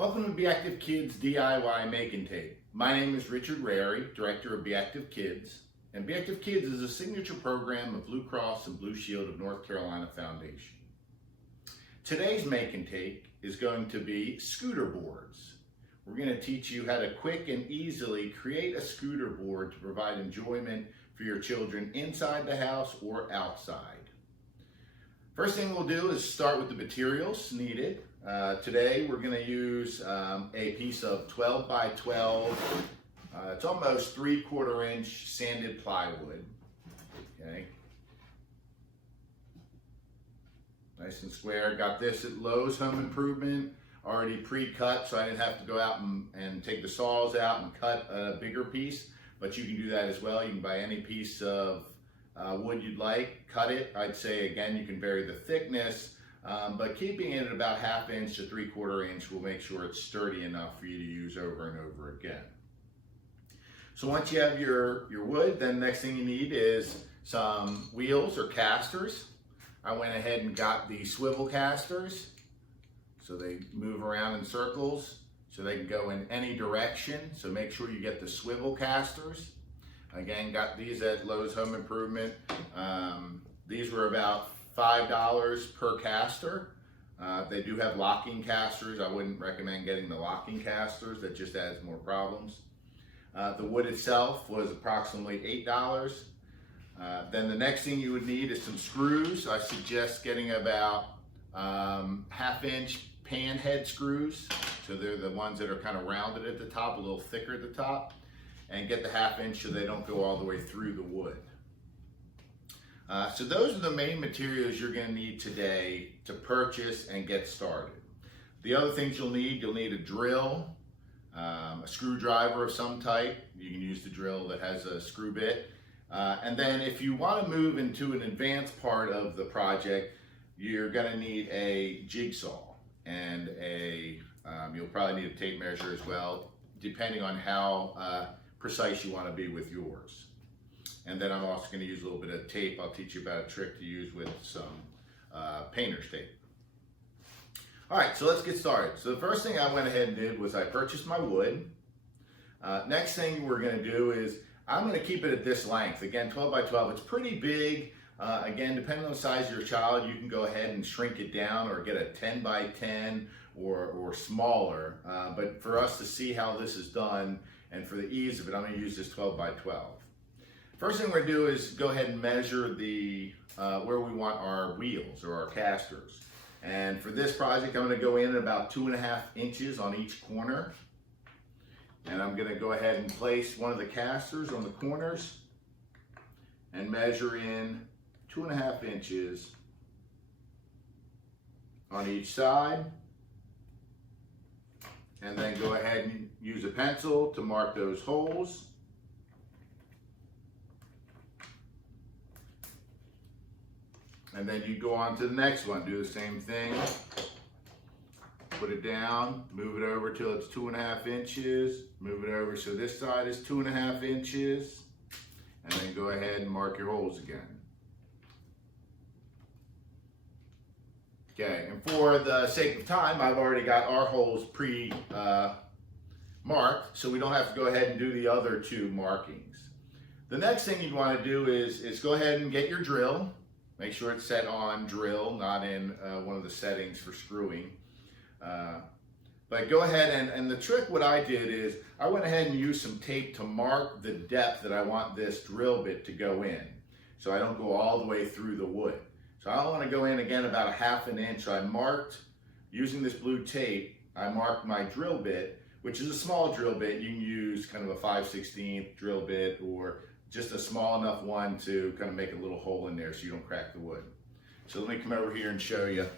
Welcome to Be Active Kids DIY Make and Tape. My name is Richard Rairigh, Director of Be Active Kids, and Be Active Kids is a signature program of Blue Cross and Blue Shield of North Carolina Foundation. Today's Make and Tape is going to be scooter boards. We're going to teach you how to quick and easily create a scooter board to provide enjoyment for your children inside the house or outside. First thing we'll do is start with the materials needed. Today we're going to use a piece of 12 by 12, it's almost 3/4 inch sanded plywood. Okay, nice and square. Got this at Lowe's Home Improvement, already pre-cut, so I didn't have to go out and take the saws out and cut a bigger piece, but you can do that as well. You can buy any piece of wood you'd like, cut it. I'd say again you can vary the thickness, but keeping it at about 1/2 inch to 3/4 inch will make sure it's sturdy enough for you to use over and over again. So once you have your wood, then the next thing you need is some wheels or casters. I went ahead and got the swivel casters, so they move around in circles, so they can go in any direction. So make sure you get the swivel casters. Again, got these at Lowe's Home Improvement. These were about $5 per caster. They do have locking casters. I wouldn't recommend getting the locking casters. That just adds more problems. The wood itself was approximately $8. Then the next thing you would need is some screws. I suggest getting about 1/2 inch pan head screws. So they're the ones that are kind of rounded at the top, a little thicker at the top. And get the 1/2 inch so they don't go all the way through the wood. So those are the main materials you're going to need today to purchase and get started. The other things you'll need a drill, a screwdriver of some type. You can use the drill that has a screw bit. And then if you want to move into an advanced part of the project, you're going to need a jigsaw and you'll probably need a tape measure as well, depending on how precise you want to be with yours. And then I'm also going to use a little bit of tape. I'll teach you about a trick to use with some painter's tape. All right, so let's get started. So the first thing I went ahead and did was I purchased my wood. Next thing we're going to do is I'm going to keep it at this length. Again, 12 by 12. It's pretty big. Again, depending on the size of your child, you can go ahead and shrink it down or get a 10 by 10 or smaller. But for us to see how this is done and for the ease of it, I'm going to use this 12 by 12. First thing we're going to do is go ahead and measure the where we want our wheels or our casters. And for this project, I'm going to go in at about 2.5 inches on each corner. And I'm going to go ahead and place one of the casters on the corners and measure in 2.5 inches on each side. And then go ahead and use a pencil to mark those holes. And then you go on to the next one, do the same thing. Put it down, move it over till it's 2.5 inches, move it over so this side is 2.5 inches, and then go ahead and mark your holes again. Okay, and for the sake of time, I've already got our holes marked, so we don't have to go ahead and do the other two markings. The next thing you'd want to do is go ahead and get your drill. Make sure it's set on drill, not in one of the settings for screwing. But go ahead and the trick, what I did is I went ahead and used some tape to mark the depth that I want this drill bit to go in. So I don't go all the way through the wood. So I want to go in again about 1/2 inch. So I marked, using this blue tape, I marked my drill bit, which is a small drill bit. You can use kind of a 5/16 drill bit or just a small enough one to kind of make a little hole in there so you don't crack the wood. So let me come over here and show you.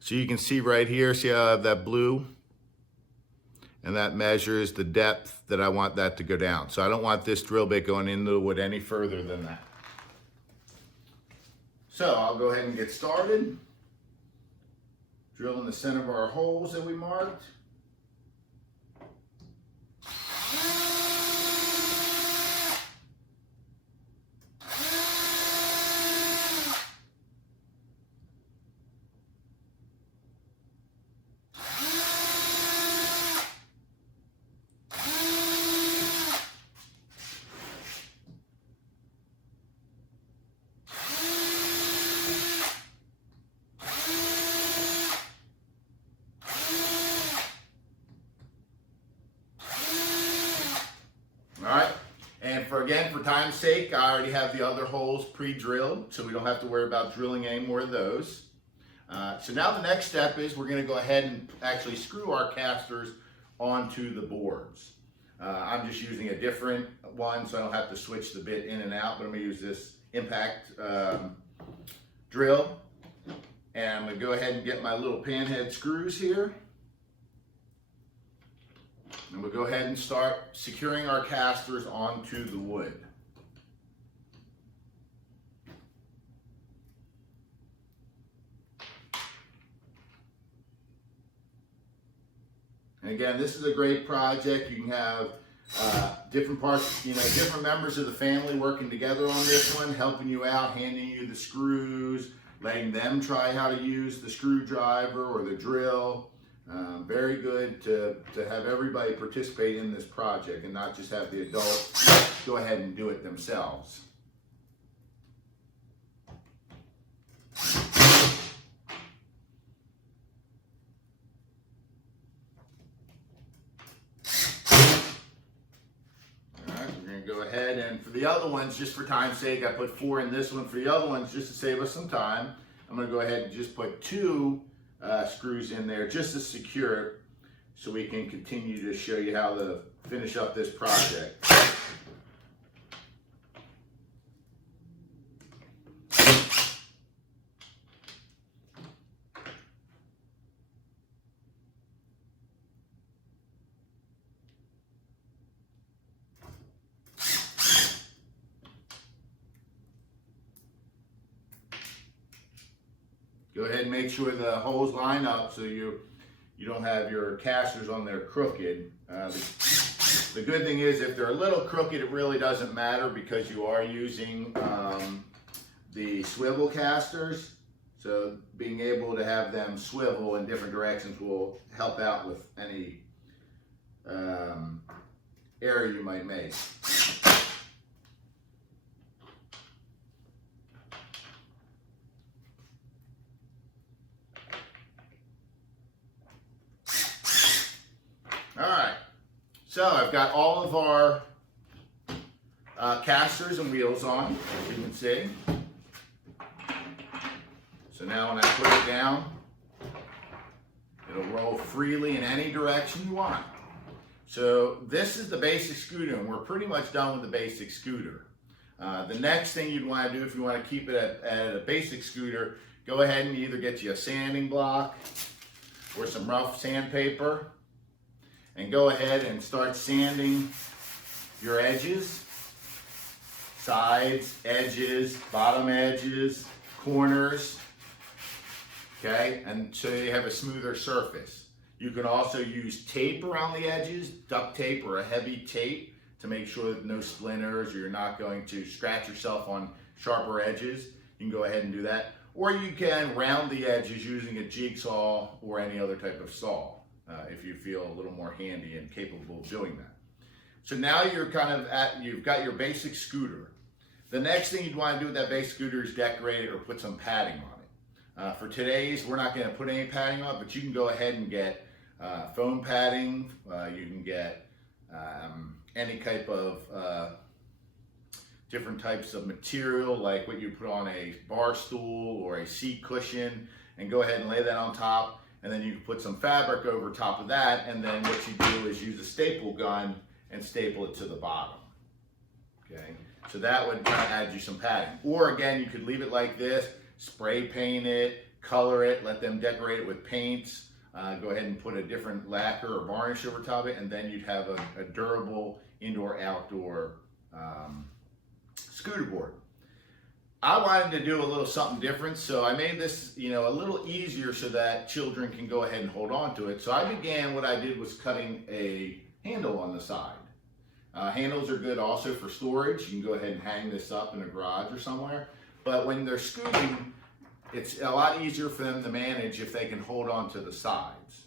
So you can see right here, see how I have that blue? And that measures the depth that I want that to go down. So I don't want this drill bit going into the wood any further than that. So I'll go ahead and get started. Drill in the center of our holes that we marked. for time's sake, I already have the other holes pre-drilled, so we don't have to worry about drilling any more of those. So now the next step is we're going to go ahead and actually screw our casters onto the boards. I'm just using a different one so I don't have to switch the bit in and out, but I'm going to use this impact drill. And I'm going to go ahead and get my little panhead screws here. And we'll go ahead and start securing our casters onto the wood. And again, this is a great project. You can have different parts, different members of the family working together on this one, helping you out, handing you the screws, letting them try how to use the screwdriver or the drill. Very good to have everybody participate in this project and not just have the adults go ahead and do it themselves. Go ahead, and for the other ones, just for time's sake, I put 4 in this one. For the other ones, just to save us some time, I'm going to go ahead and just put 2 screws in there just to secure it, so we can continue to show you how to finish up this project. Go ahead and make sure the holes line up so you don't have your casters on there crooked. The good thing is if they're a little crooked, it really doesn't matter because you are using the swivel casters. So being able to have them swivel in different directions will help out with any error you might make. All right, so I've got all of our casters and wheels on, as you can see. So now when I put it down, it'll roll freely in any direction you want. So this is the basic scooter, and we're pretty much done with the basic scooter. The next thing you'd want to do if you want to keep it at a basic scooter, go ahead and either get you a sanding block or some rough sandpaper, and go ahead and start sanding your edges, sides, edges, bottom edges, corners, okay? And so you have a smoother surface. You can also use tape around the edges, duct tape or a heavy tape to make sure that no splinters or you're not going to scratch yourself on sharper edges. You can go ahead and do that. Or you can round the edges using a jigsaw or any other type of saw. If you feel a little more handy and capable of doing that. So now you're you've got your basic scooter. The next thing you'd want to do with that basic scooter is decorate it or put some padding on it. For today's, we're not going to put any padding on it, but you can go ahead and get foam padding. You can get any type of different types of material, like what you put on a bar stool or a seat cushion, and go ahead and lay that on top. And then you can put some fabric over top of that, and then what you do is use a staple gun and staple it to the bottom. Okay, so that would kind of add you some padding. Or again, you could leave it like this, spray paint it, color it, let them decorate it with paints. Go ahead and put a different lacquer or varnish over top of it, and then you'd have a durable indoor-outdoor scooter board. I wanted to do a little something different, so I made this, a little easier so that children can go ahead and hold on to it. So what I did was cutting a handle on the side. Handles are good also for storage. You can go ahead and hang this up in a garage or somewhere. But when they're scooting, it's a lot easier for them to manage if they can hold on to the sides.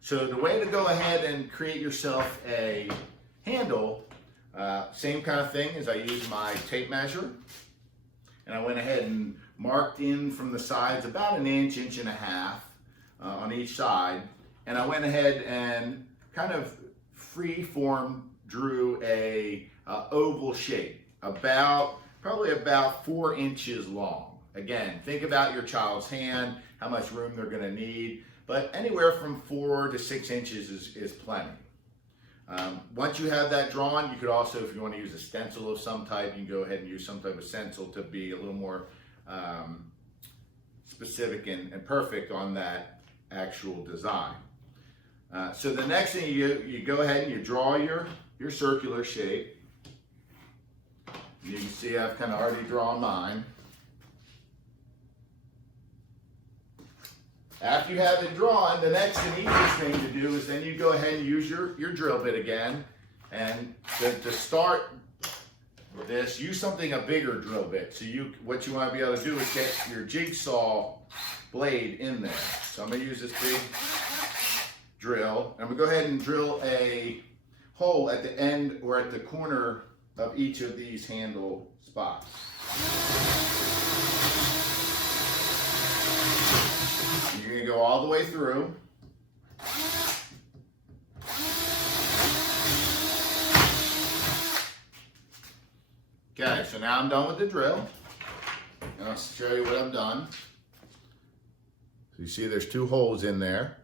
So the way to go ahead and create yourself a handle, same kind of thing is I used my tape measure. And I went ahead and marked in from the sides about 1 inch, 1.5 inches on each side. And I went ahead and kind of free form drew a oval shape, probably about 4 inches long. Again, think about your child's hand, how much room they're going to need, but anywhere from 4 to 6 inches is plenty. Once you have that drawn, you could also, if you want to use a stencil of some type, you can go ahead and use some type of stencil to be a little more specific and perfect on that actual design. So the next thing you go ahead and you draw your circular shape. And you can see I've kind of already drawn mine. After you have it drawn, the next and easiest thing to do is then you go ahead and use your drill bit again. And to start this, use a bigger drill bit. So what you want to be able to do is get your jigsaw blade in there. So I'm going to use this big drill. And I'm going to go ahead and drill a hole at the end or at the corner of each of these handle spots. You're going to go all the way through. Okay, so now I'm done with the drill. And I'll show you what I've done. So you see there's 2 holes in there.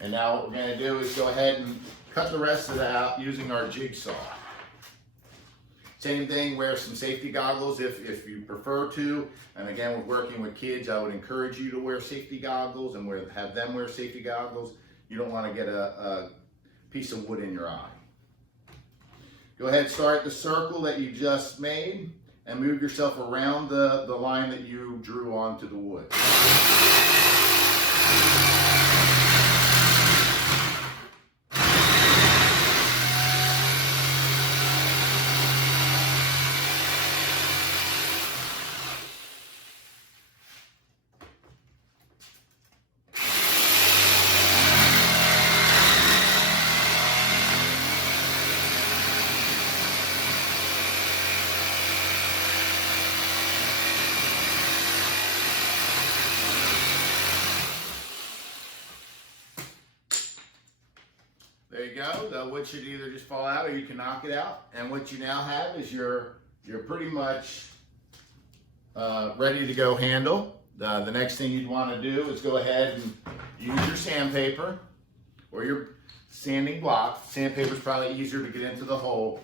And now what we're going to do is go ahead and cut the rest of that out using our jigsaw. Same thing, wear some safety goggles if you prefer to. And again, with working with kids, I would encourage you to wear safety goggles and have them wear safety goggles. You don't want to get a piece of wood in your eye. Go ahead and start the circle that you just made and move yourself around the line that you drew onto the wood. There you go. The wood should either just fall out or you can knock it out. And what you now have is you're pretty much ready to go handle. The next thing you'd want to do is go ahead and use your sandpaper or your sanding block. Sandpaper is probably easier to get into the hole.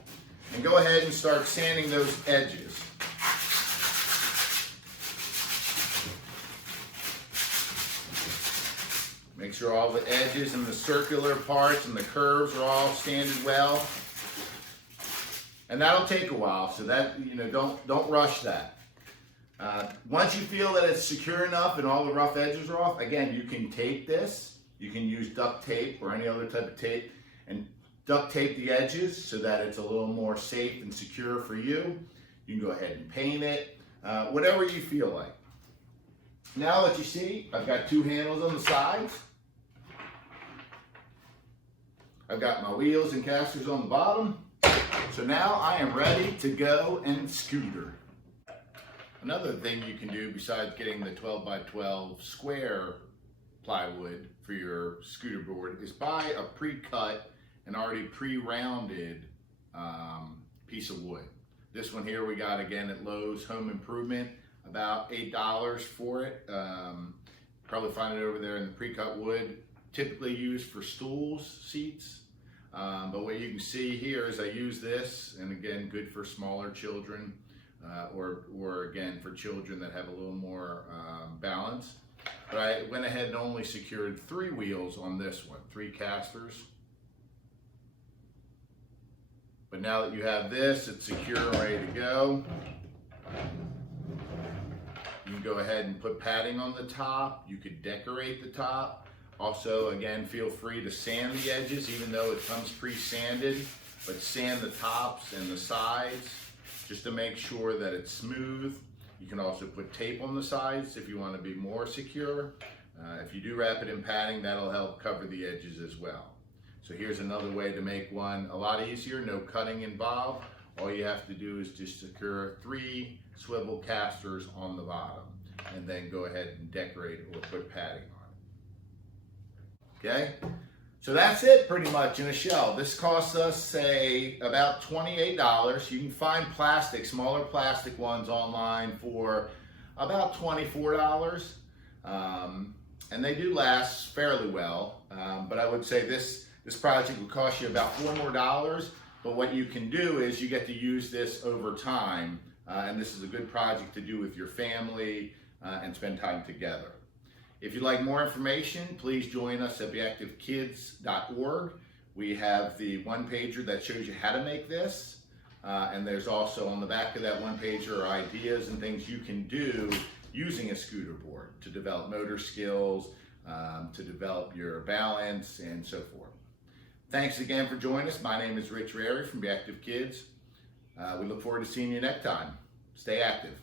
And go ahead and start sanding those edges. Make sure all the edges and the circular parts and the curves are all sanded well. And that'll take a while, so that, don't rush that. Once you feel that it's secure enough and all the rough edges are off, again, you can tape this. You can use duct tape or any other type of tape and duct tape the edges so that it's a little more safe and secure for you. You can go ahead and paint it, whatever you feel like. Now that you see, I've got 2 handles on the sides. I've got my wheels and casters on the bottom. So now I am ready to go and scooter. Another thing you can do besides getting the 12 by 12 square plywood for your scooter board is buy a pre-cut and already pre-rounded piece of wood. This one here we got again at Lowe's Home Improvement, about $8 for it. Probably find it over there in the pre-cut wood, typically used for stools, seats. But what you can see here is I use this, and again, good for smaller children, or again, for children that have a little more balance. But I went ahead and only secured 3 wheels on this one, 3 casters. But now that you have this, it's secure and ready to go. You can go ahead and put padding on the top. You could decorate the top. Also, again, feel free to sand the edges, even though it comes pre-sanded, but sand the tops and the sides just to make sure that it's smooth. You can also put tape on the sides if you want to be more secure. If you do wrap it in padding, that'll help cover the edges as well. So here's another way to make one a lot easier, no cutting involved. All you have to do is just secure 3 swivel casters on the bottom and then go ahead and decorate it or put padding on it. Okay, So that's it pretty much in a shell. This costs us, say, about $28. You can find plastic, smaller plastic ones online for about $24. And they do last fairly well. But I would say this project would cost you about $4 more. But what you can do is you get to use this over time. And this is a good project to do with your family and spend time together. If you'd like more information, please join us at beactivekids.org. We have the one-pager that shows you how to make this. And there's also on the back of that one-pager ideas and things you can do using a scooter board to develop motor skills, to develop your balance, and so forth. Thanks again for joining us. My name is Rairigh from Be Active Kids. We look forward to seeing you next time. Stay active.